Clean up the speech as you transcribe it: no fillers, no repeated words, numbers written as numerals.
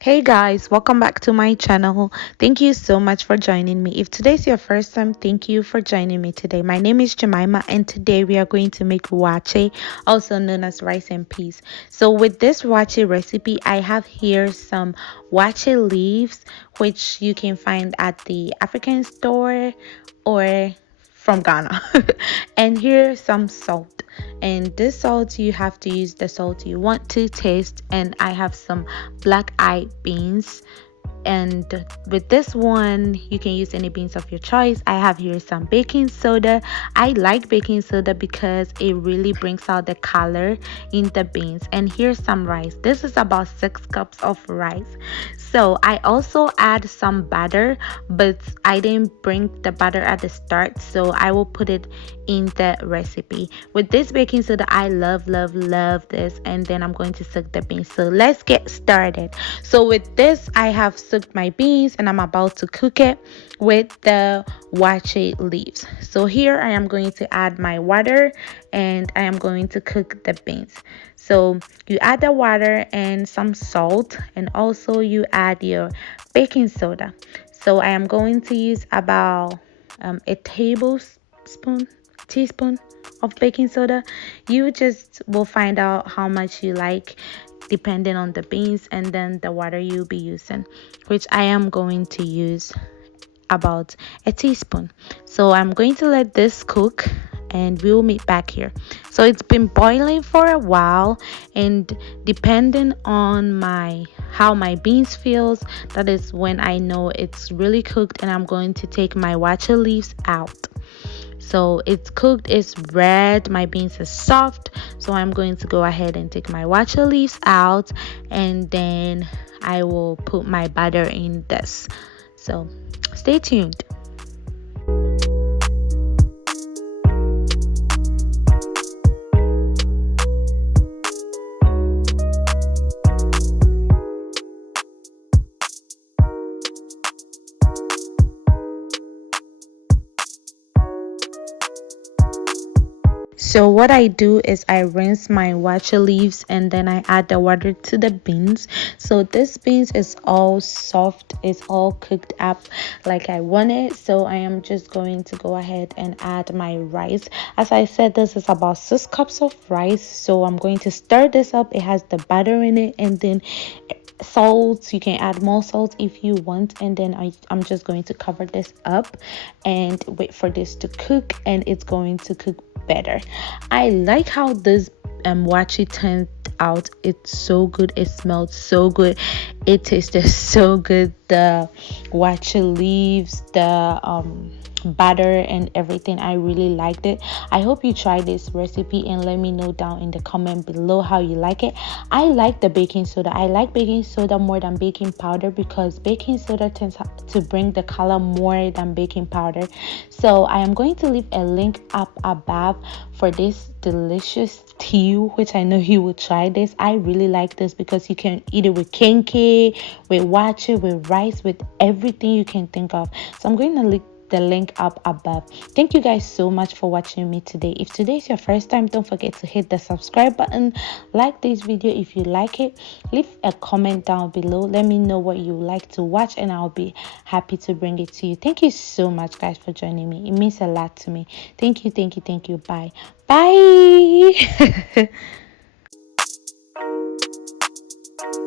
Hey guys, welcome back to my channel. Thank you so much for joining me. If today's your first time, thank you for joining me today. My name is Jemima and today we are going to make waakye, also known as rice and peas. So with this waakye recipe, I have here some waakye leaves which you can find at the African store or from Ghana. And here's some salt. And this salt, you have to use the salt you want to taste. And I have some black eyed beans, and with this one you can use any beans of your choice. I have here some baking soda. I like baking soda because it really brings out the color in the beans. And here's some rice. This is about 6 cups of rice. So I also add some butter, but I didn't bring the butter at the start, so I will put it in the recipe. With this baking soda, I love this. And then I'm going to soak the beans. So let's get started. So with this, I have soaked my beans and I'm about to cook it with the waakye leaves. So here I am going to add my water and I am going to cook the beans. So you add the water and some salt, and also you add your baking soda. So I am going to use about a teaspoon of baking soda. You just will find out how much you like depending on the beans and then the water you'll be using, which I am going to use about a teaspoon. So I'm going to let this cook and we'll meet back here. So it's been boiling for a while, and depending on how my beans feels, that is when I know it's really cooked, and I'm going to take my waakye leaves out. So it's cooked, it's red, my beans is soft, so I'm going to go ahead and take my waakye leaves out, and then I will put my butter in this. So stay tuned. So what I do is I rinse my waakye leaves and then I add the water to the beans. So this beans is all soft, it's all cooked up like I want it. So I am just going to go ahead and add my rice. As I said, this is about 6 cups of rice. So I'm going to stir this up. It has the butter in it, and then salt. You can add more salt if you want, and then I'm just going to cover this up and wait for this to cook, and it's going to cook better. I like how this waakye turned out. It's so good, it smelled so good, it tasted so good. The waakye leaves, the butter and everything, I really liked it. I hope you try this recipe and let me know down in the comment below how you like it. I like the baking soda. I like baking soda more than baking powder because baking soda tends to bring the color more than baking powder. So I am going to leave a link up above for this delicious stew, which I know you will try this. I really like this because you can eat it with kenkey, with waakye, with rice, with everything you can think of. So I'm going to leave the link up above. Thank you guys so much for watching me today. If today is your first time, don't forget to hit the subscribe button, like this video if you like it, leave a comment down below, let me know what you like to watch and I'll be happy to bring it to you. Thank you so much guys for joining me. It means a lot to me. Thank you. Bye.